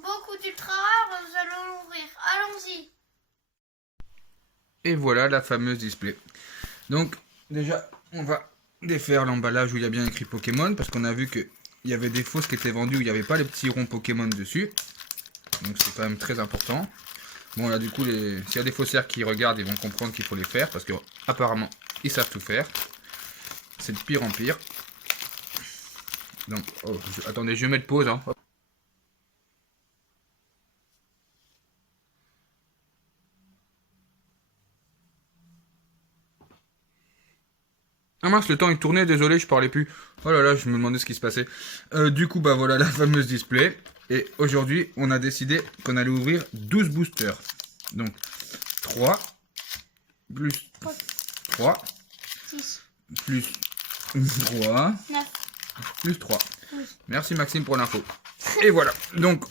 beaucoup d'ultra rares, nous allons l'ouvrir. Allons-y. Et voilà la fameuse display. Donc déjà on va défaire l'emballage où il y a bien écrit Pokémon, parce qu'on a vu qu'il y avait des fausses qui étaient vendues où il n'y avait pas les petits ronds Pokémon dessus. Donc c'est quand même très important. Bon là du coup s'il y a des faussaires qui regardent, ils vont comprendre qu'il faut les faire, parce que apparemment ils savent tout faire. C'est de pire en pire. Donc attendez, je vais mettre pause hein. Ah mince, le temps il tournait, désolé, je parlais plus. Oh là là, je me demandais ce qui se passait. Du coup, bah voilà la fameuse display. Et aujourd'hui, on a décidé qu'on allait ouvrir 12 boosters. Donc, 3, plus 3, 6, plus 3, 9, plus 3. 12. Merci Maxime pour l'info. Et voilà, donc,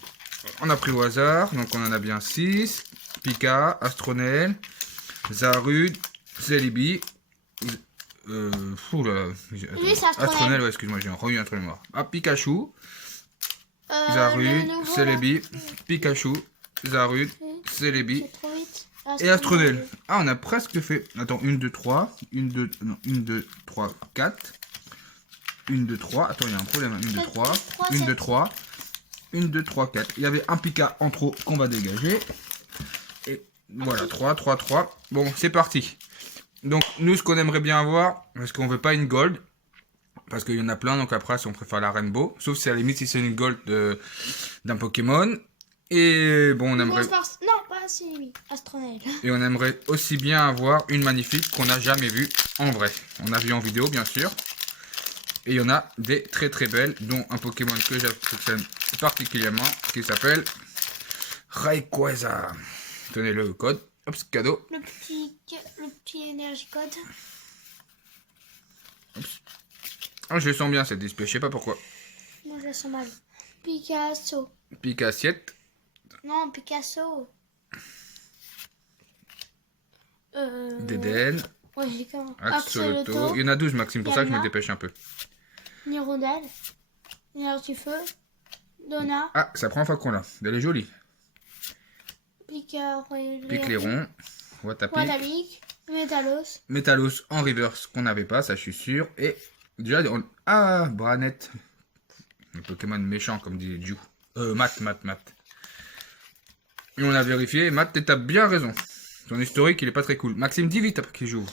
on a pris au hasard. Donc, on en a bien 6. Pika, Astronel, Zarude, Celebi. Astronel, ouais, excuse-moi, j'ai eu un truc de mémoire. Ah, Pikachu, Zarude, Celebi, Pikachu, Zarude, Celebi et Astronel. Ah, on a presque fait. Attends, 1, 2, 3, 1, 2, non, 1, 2, 3, 4. 1, 2, 3. Attends, il y a un problème. 1, 2, 3, 1, 2, 3, 1, 2, 3, 4. Il y avait un Pika en trop qu'on va dégager. Et voilà, 3, 3, 3. Bon, c'est parti. Donc nous ce qu'on aimerait bien avoir, parce qu'on veut pas une gold, parce qu'il y en a plein, donc après si on préfère la rainbow, sauf si à la limite si c'est une gold d'un Pokémon. Et bon on aimerait... Non, pas Celebi, Astronel. Et on aimerait aussi bien avoir une magnifique qu'on n'a jamais vue en vrai. On a vu en vidéo bien sûr. Et il y en a des très très belles, dont un Pokémon que j'affectionne particulièrement, qui s'appelle Rayquaza. Tenez le code. Hop, c'est cadeau. Le petit énergie code. Oh, je le sens bien cette display, je sais pas pourquoi. Moi je le sens mal. Picasso. Pika assiette. Non, Picasso. Dédenne. Ouais, j'ai quand Axoloto. Il y en a 12 Maxime, pour ça que je me dépêche un peu. Nirodel. Énergie feu. Donna. Ah, c'est la première fois qu'on l'a. Elle est jolie. Picléron. Watapic. Métalos. Métalos en reverse qu'on n'avait pas, ça je suis sûr. Et déjà, ah, Branette. Le Pokémon méchant comme dit Ju. Matt. Et on a vérifié. Matt, t'as bien raison. Ton historique, il est pas très cool. Maxime, dis vite après qu'il joue.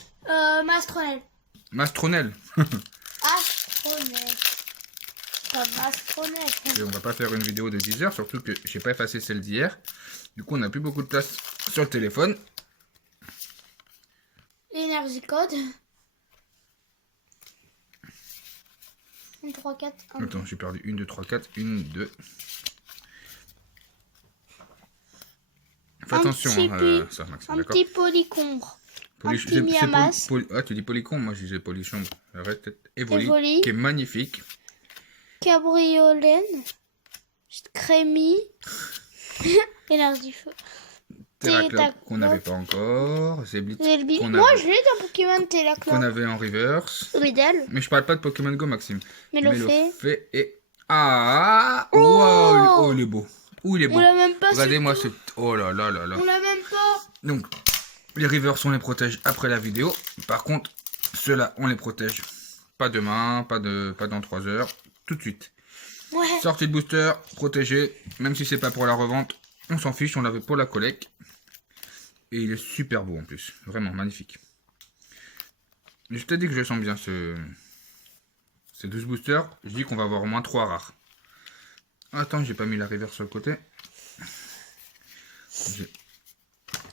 Mastronel. Mastronel. Astronel. Pas Mastronel. Et on va pas faire une vidéo de 10 heures, surtout que j'ai pas effacé celle d'hier. Du coup, on n'a plus beaucoup de place sur le téléphone. Énergie code. 1, 3, 4. 1. Attends, j'ai perdu 1, 2, 3, 4. 1, 2. Fais attention, ça, Maxime, un d'accord. petit polycombre. Un petit miamas. Ah, tu dis polycombre, moi je disais polychambre. Arrête, Evoli, Evoli. qui est magnifique. Cabriolène. Crémy. Énergie feu. Terraclope qu'on n'avait pas encore. Zelbi. Moi je l'ai dans Pokémon Terraclope. Qu'on avait en reverse. Riddle. Mais je parle pas de Pokémon Go, Maxime. Mais le fait et... Ah, wow, oh, il est beau. Oh, il est beau. On l'a même pas. Regardez-moi ce... Oh là là là là. On l'a même pas. Donc, les reverse, on les protège après la vidéo. Par contre, ceux-là, on les protège. Pas demain, pas dans 3 heures. Tout de suite. Ouais. Sortie de booster, protégé. Même si c'est pas pour la revente, on s'en fiche, on l'avait pour la collecte. Et il est super beau en plus. Vraiment magnifique. Je t'ai dit que je sens bien ces 12 boosters. Je dis qu'on va avoir au moins 3 rares. Attends, j'ai pas mis la reverse sur le côté.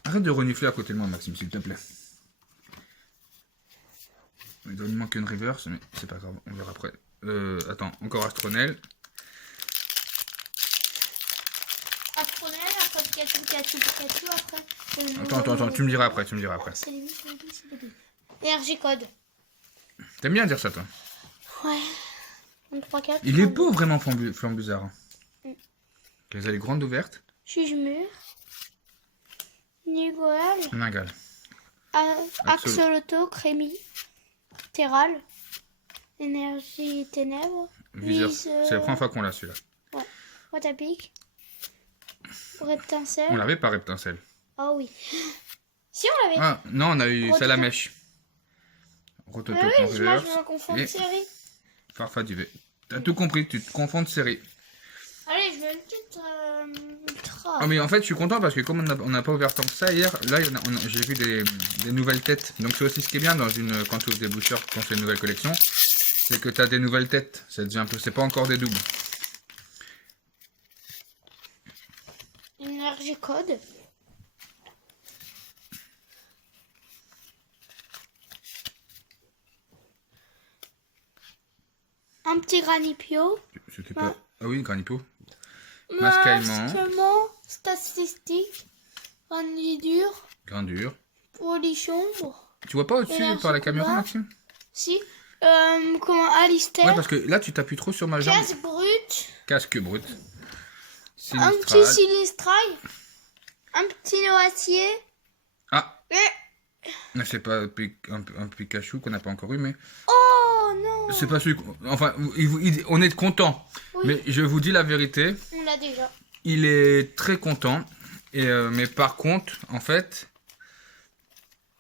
Arrête de renifler à côté de moi, Maxime, s'il te plaît. Il doit me manquer une reverse, mais c'est pas grave, on verra après. Attends, encore Astronel. Astronel, après Pikachu, après. Attends, tu me diras après, C'est les Énergie code. T'aimes bien dire ça, toi? Ouais. 1, 3, 4. Il est beau, vraiment, Flambuzard. Les ailes grandes ouvertes. Jujumur. Nigoal. Ningal. Axoloto, Crémy. Terral. Énergie ténèbres. Viseur. C'est la première fois qu'on l'a, celui-là. Ouais. Watapic. Reptincelle. On l'avait pas Reptincelle. Ah oui. Si, on l'avait. Ah, non, on a eu Rototo. Salamèche. Rototo Ah oui, moi Converse. je me confonds de Et série. Farfaduvet. T'as tout compris, tu te confonds de série. Allez, je veux une petite ultra. Ah mais en fait je suis content parce que comme on n'a pas ouvert tant que ça hier, là j'ai vu des nouvelles têtes. Donc c'est aussi ce qui est bien quand tu ouvres des boucheurs, quand c'est une nouvelle collection, c'est que tu as des nouvelles têtes. C'est pas encore des doubles. Énergie code. Un petit granipio. C'était pas... Ah oui, Granipo. Mascaillement. Masquement. Statistique. Granit dur. Grain dur. Polichon. Tu vois pas au-dessus Énergie par la caméra, combat. Maxime? Si. Comment Alistair. Ouais, parce que là tu t'appuies trop sur ma jambe. Casse brut. Casque brut. Un Sinistral. petit sinistral. Un petit noacier. Ah, Et... c'est pas un Pikachu qu'on n'a pas encore eu, mais... Oh non. C'est pas celui... Enfin, on est content. Oui. Mais je vous dis la vérité, On l'a déjà. il est très content. Et, mais par contre, en fait,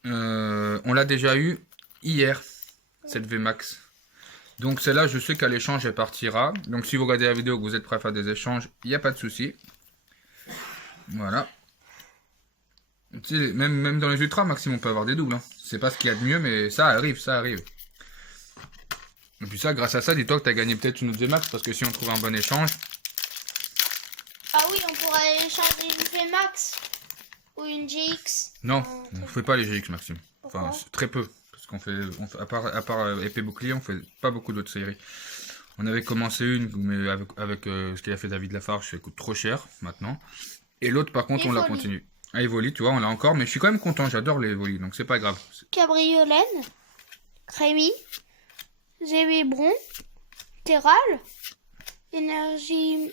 on l'a déjà eu hier, cette VMAX. Donc celle-là, je sais qu'à l'échange, elle partira. Donc si vous regardez la vidéo, que vous êtes prêt à faire des échanges, il n'y a pas de souci. Voilà. Tu sais, même dans les ultras, Maxime, on peut avoir des doubles. Hein. C'est pas ce qu'il y a de mieux, mais ça arrive, ça arrive. Et puis ça, grâce à ça, dis-toi que tu as gagné peut-être une autre VMAX, parce que si on trouve un bon échange... Ah oui, on pourrait échanger une VMAX ou une GX. Non, on ne fait pas les GX, Maxime. Enfin, Pourquoi? très peu. Parce qu'on fait, à part épée bouclier, on fait pas beaucoup d'autres séries. On avait commencé une, mais avec ce qu'il a fait David Lafarge, ça coûte trop cher maintenant. Et l'autre, par contre, on la continue. Ah, Evoli, tu vois, on l'a encore, mais je suis quand même content, j'adore les Evoli, donc c'est pas grave. Cabriolène, Crémy, Zébébron, Terral, Énergie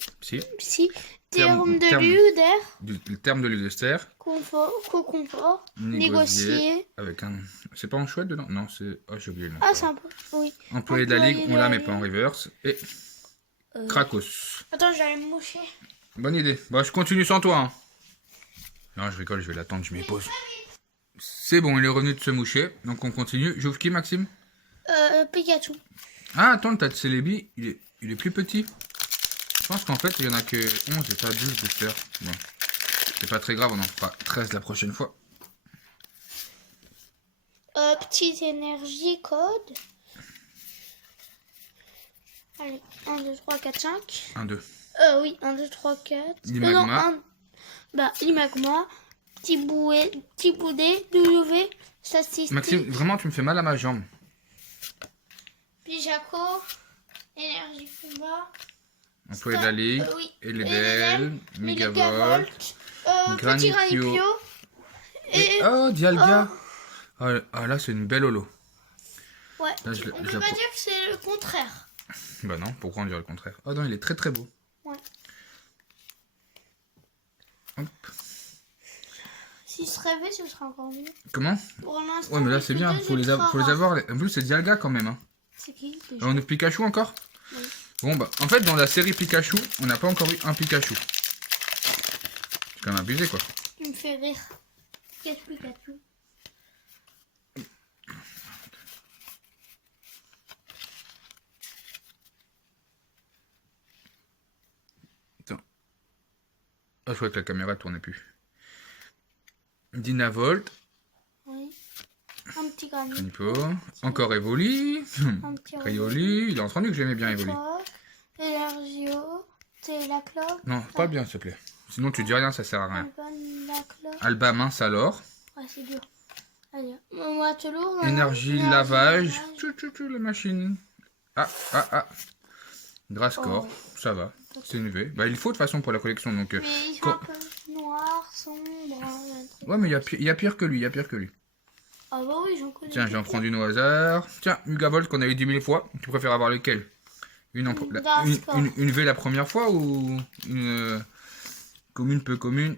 Si. Terme de Luder, Le terme de Ludester. Co-confort, Négocier. Avec un... C'est pas en chouette dedans? Non, c'est... Oh, j'ai oublié le nom. Ah, c'est un peu... Oui. Employé de la Ligue, on la met pas en reverse. Et... Krakos. Attends, j'allais me moucher. Bonne idée. Bon, je continue sans toi. Hein. Non, je rigole, je vais l'attendre, je m'y pose. C'est bon, il est revenu de se moucher. Donc on continue. J'ouvre qui, Maxime? Pikachu. Ah, attends, le tas de Celebi, il est plus petit. Je pense qu'en fait, il y en a que 11 et pas 12 boosters. Bon. C'est pas très grave, on en fera 13 la prochaine fois. Petite énergie code. Allez, 1, 2, 3, 4, 5. 1, 2. Oui, 1, 2, 3, 4. L'Imagma. L'Imagma. Petit boudet, W, statistique. Maxime, vraiment, tu me fais mal à ma jambe. Puis Jaco, énergie combat. Employé de la Ligue, Oui. Eledel, Megavolt, Petit Granipio. Et... Oh, Dialga. Ah, là, c'est une belle holo. Ouais, Là, on peut pas dire que c'est le contraire. Bah non, pourquoi on dirait le contraire? Oh non, il est très très beau. Ouais. Hop. S'il se rêvait, ce serait encore mieux. Comment? Pour l'instant, Ouais, mais là c'est bien, faut les avoir. En plus, c'est Dialga quand même. Hein. C'est qui déjà? On a Pikachu encore? Oui. Bon, bah, en fait, dans la série Pikachu, on n'a pas encore eu un Pikachu. C'est quand même abusé, quoi. Tu me fais rire. Pikachu. Attends. Ah, je crois que la caméra tournait plus. Dynavolt. Oui. Un petit Granipio. Granipo. Encore Evoli. Un petit Rioli. Il est entendu que j'aimais bien Evoli. Énergio. Télaclo. Non, pas bien, s'il te plaît. Sinon, tu dis rien, ça sert à rien. Laclo. Alba mince alors. Ouais, c'est dur. Allez, Matelot. Énergie, lavage. La machine. Ah. Grasscore, ça va. C'est une V. Bah, il faut de toute façon pour la collection. Donc, Mais ils sont un peu noirs, sombres. ouais, mais il y a pire que lui. Ah bah oui, j'en connais. Tiens, j'en prends d'une au hasard. Tiens, Mugavolt qu'on a eu 10 000 fois. Tu préfères avoir lequel? Une V la première fois ou une commune peu commune?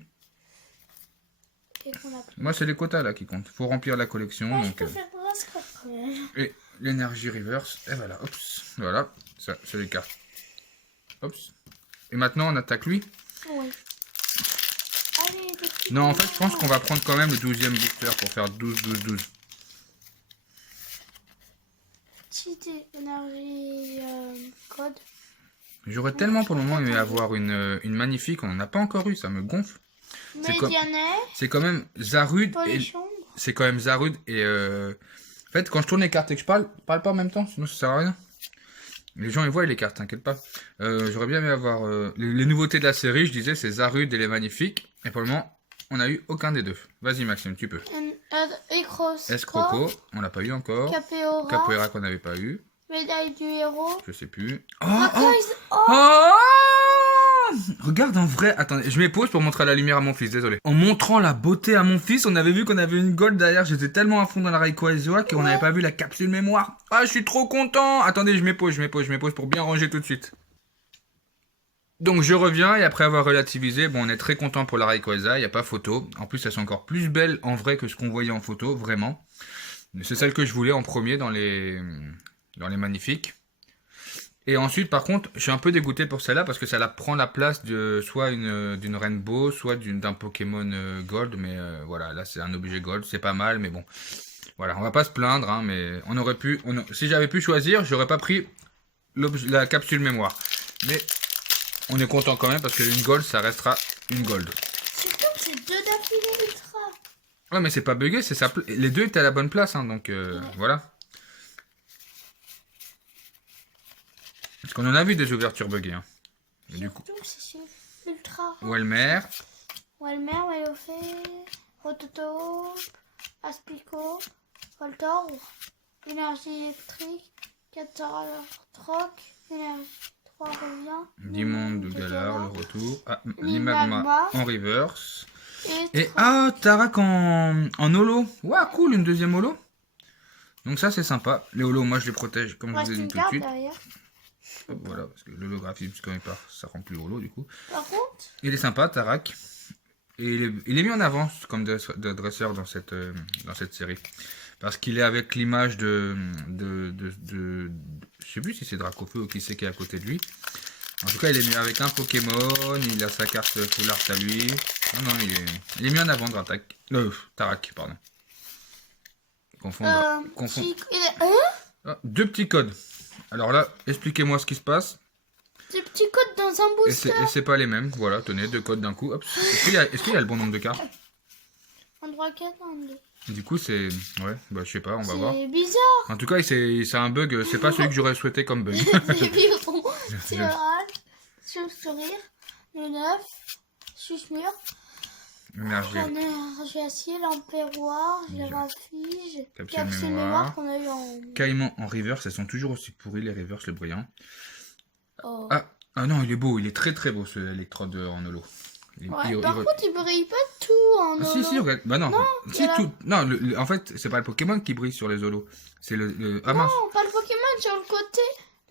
Moi, c'est les quotas là qui comptent. Faut remplir la collection. Ouais, donc, je peux faire Grasscore quand même. et l'énergie reverse. Et voilà, hop. Voilà, ça, c'est les cartes. Hop. Et maintenant, on attaque lui. Oui. Non, en fait, je pense qu'on va prendre quand même le 12e booster pour faire 12, 12, 12. Petite énergie code. J'aurais tellement pour le moment aimé avoir une magnifique, on n'en a pas encore eu, ça me gonfle. Médianet. C'est quand même Zarud. C'est quand même Zarud et en fait, quand je tourne les cartes et que je parle pas en même temps, sinon ça sert à rien. Les gens ils voient les cartes, t'inquiète pas. J'aurais bien aimé avoir les nouveautés de la série, je disais, c'est Zarud et les magnifiques. Et pour le moment, on n'a eu aucun des deux. Vas-y Maxime, tu peux. Escroco, on l'a pas eu encore. Capoeira qu'on n'avait pas eu. Médaille du héros. Je sais plus. Oh regarde en vrai, attendez, je m'épose pour montrer la lumière à mon fils, désolé. En montrant la beauté à mon fils, on avait vu qu'on avait une gold derrière, j'étais tellement à fond dans la Rayquaza qu'on n'avait pas vu la capsule mémoire. Ah, je suis trop content. Attendez, je m'épose pour bien ranger tout de suite. Donc je reviens et après avoir relativisé, bon on est très content pour la Rayquaza, il n'y a pas photo. En plus elles sont encore plus belles en vrai que ce qu'on voyait en photo, vraiment. C'est celle que je voulais en premier dans les magnifiques. Et ensuite, par contre, je suis un peu dégoûté pour celle-là parce que ça prend la place de soit d'une Rainbow, soit d'un Pokémon Gold. Mais voilà, là c'est un objet Gold, c'est pas mal, mais bon. Voilà, on va pas se plaindre, hein, mais on aurait pu... si j'avais pu choisir, j'aurais pas pris la capsule mémoire. Mais on est content quand même parce qu'une Gold, ça restera une Gold. Surtout que c'est deux d'affilée ultra. Ouais, mais c'est pas bugué, les deux étaient à la bonne place, hein, donc voilà. Parce qu'on en a vu des ouvertures buggées. Hein. Et du coup. C'est ultra. Welmer. Welofé, Rototo, Aspico, Voltor, énergie électrique, 4 troc, énergie 3 revient. Dimond de Galar, le retour. Ah, l'Imagma en reverse. Et Tarak en holo. Waouh, cool, une deuxième holo. Donc ça c'est sympa. Les holos, moi je les protège comme je vous ai dit tout de suite. Hop, voilà, parce que l'holographisme, quand il part, ça rend plus holo du coup. Par contre, il est sympa, Tarak. Et il est mis en avant comme dresseur dans cette série. Parce qu'il est avec l'image de je sais plus si c'est Dracofeu ou qui c'est qui est à côté de lui. En tout cas, il est mis avec un Pokémon, il a sa carte full art à lui. Non, il est mis en avant, Tarak, pardon. Confondre. Deux petits codes. Alors là, expliquez-moi ce qui se passe. Des petits codes dans un booster. Et c'est pas les mêmes. Voilà, tenez, deux codes d'un coup. Est-ce qu'il y a le bon nombre de cartes? 1, 3, 4, 1, 2. Du coup, c'est... Ouais, bah je sais pas, on va voir. C'est bizarre. En tout cas, c'est un bug. C'est pas celui que j'aurais souhaité comme bug. C'est oral, sourire, le 9, susmur. Énergie acier, l'empéroir, giraffige, capsule mémoire qu'on a eu en... Caïman en reverse, elles sont toujours aussi pourries les reverse, le brillant. Oh. Ah non, il est beau, il est très très beau ce électrode en holo. Par contre, il brille pas tout en holo. Si, regarde. Bah non. En fait, c'est pas le Pokémon qui brille sur les holos. C'est le... Ah mince. Non, pas le Pokémon, sur le côté.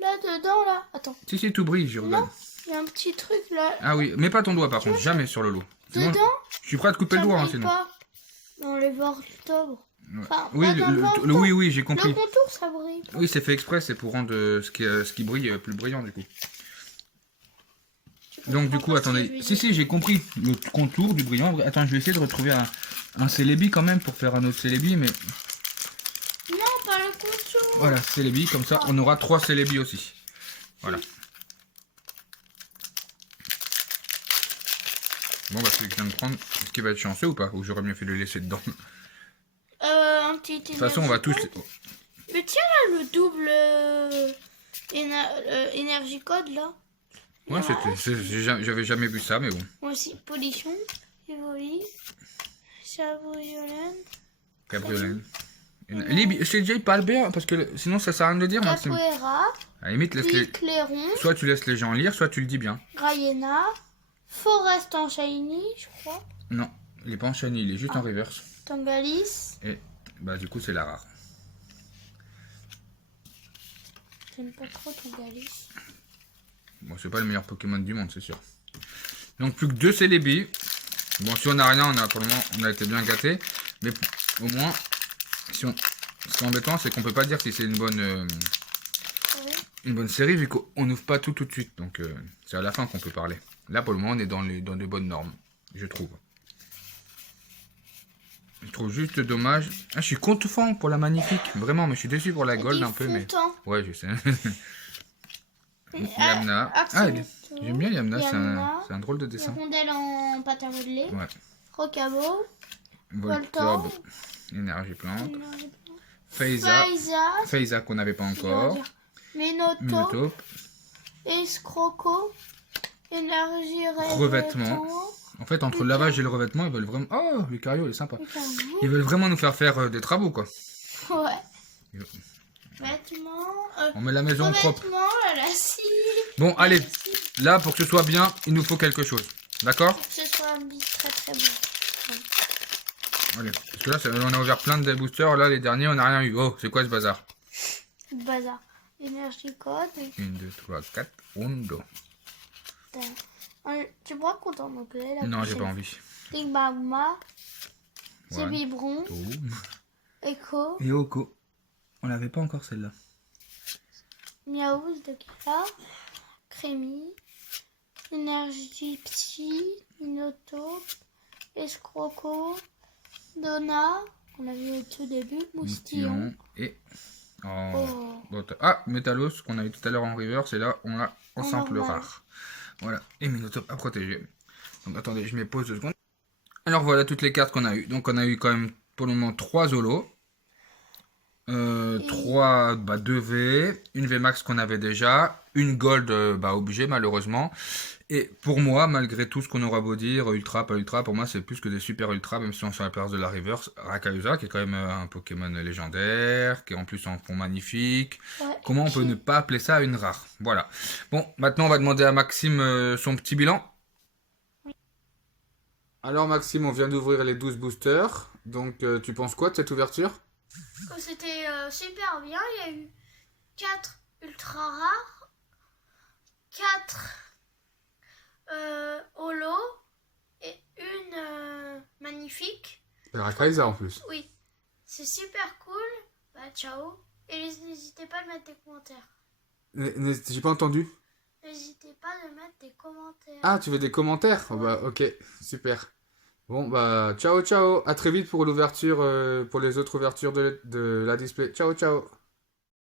Là, dedans, là. Attends. Si, tout brille, je regarde. Il y a un petit truc là. Ah oui, mets pas ton doigt par contre, jamais sur l'holo. Dedans, je suis prêt à te couper le doigt, hein, sinon. Pas. Dans les octobre. Enfin, oui, j'ai compris. Le contour, ça brille pas. Oui, c'est fait exprès, c'est pour rendre ce qui brille plus brillant, du coup. Donc, du coup, attendez. Si, j'ai compris le contour du brillant. Attends, je vais essayer de retrouver un Celebi quand même pour faire un autre Celebi, mais... Non, pas le contour. Voilà, Celebi, comme ça, on aura 3 Celebi aussi. Voilà. Bon, bah, celui que je viens de prendre, est-ce qu'il va être chanceux ou pas? Ou j'aurais mieux fait de le laisser dedans? Un petit... De toute façon, on va tous... Mais tiens, là, le double... énergie code, là. Ouais, j'avais jamais vu ça, mais bon. Moi aussi, pollution, Evoli, Cabriolène. Cabriolène. Je t'ai déjà pas le bien, parce que sinon ça sert à rien de le dire. Capoeira. À la limite, soit tu laisses les gens lire, soit tu le dis bien. Rayena. Forest en shiny, je crois. Non, il est pas en shiny, il est juste en reverse. Tangalis. Et bah du coup c'est la rare. J'aime pas trop Tangalis. Bon, c'est pas le meilleur Pokémon du monde, c'est sûr. Donc plus que 2 Celebi. Bon, si on a rien, pour le moment, on a été bien gâtés. Mais au moins, ce qui est embêtant, c'est qu'on peut pas dire si c'est une bonne série, vu qu'on n'ouvre pas tout de suite. Donc c'est à la fin qu'on peut parler. Là, pour le moment, on est dans de bonnes normes, je trouve. Je trouve juste dommage. Ah, je suis content pour la magnifique, vraiment, mais je suis déçu pour la gold un peu. Mais... Ouais, je sais. Yamna. Ah, j'aime bien Yamna, c'est un drôle de dessin. Rondelle en pâte à modeler. Ouais. Rocabo. Voltorb. Énergie plante. Faiza qu'on n'avait pas encore. Minotaur. Escroco. Énergie revêtement. En fait, entre le lavage et le revêtement, ils veulent vraiment... Oh, Lucario, il est sympa. Ils veulent vraiment nous faire faire des travaux, quoi. Ouais. Vêtements... On met la maison propre. La scie. Bon, allez. Là, pour que ce soit bien, il nous faut quelque chose. D'accord? Pour que ce soit très très bon. Allez. Parce que là, on a ouvert plein de boosters. Là, les derniers, on n'a rien eu. Oh, c'est quoi ce bazar? Bazar. Énergie code. 1, 2, 3, 4. 1, 2. Tu pourras compter en anglais là. Non, j'ai pas envie. Big Magma. C'est Vibron. Echo. Et Oko. On n'avait pas encore celle-là. Miaouz de Kika. Crémy. Énergie Psy. Minotaur. Escroco. Donna. On a vu au tout début. Moustillon. Et... Ah, Métalos qu'on a eu tout à l'heure en river, c'est là, on l'a en simple rare. Voilà, et Minotaur à protéger. Donc attendez, je mets pause 2 secondes. Alors voilà toutes les cartes qu'on a eu. Donc on a eu quand même pour le moment 3 Zolos. 3 2V, une VMAX qu'on avait déjà, une Gold obligée malheureusement. Et pour moi, malgré tout ce qu'on aura beau dire, ultra, pas ultra, pour moi c'est plus que des super ultra, même si on est sur la place de la reverse. Rakaiusa qui est quand même un Pokémon légendaire, qui est en plus en fond magnifique. Ouais. Comment on peut ne pas appeler ça une rare? Voilà. Bon, maintenant on va demander à Maxime son petit bilan. Oui. Alors Maxime, on vient d'ouvrir les 12 boosters. Donc tu penses quoi de cette ouverture? C'était super bien. Il y a eu 4 ultra rares, 4 holo et une magnifique. Et Rakaisa en plus. Oui, c'est super cool. Bah ciao. Et n'hésitez pas à mettre des commentaires. J'ai pas entendu. N'hésitez pas à mettre des commentaires. Ah, tu veux des commentaires? Oh, bah ok, super. Bon bah ciao ciao. À très vite pour l'ouverture, pour les autres ouvertures de la display. Ciao ciao.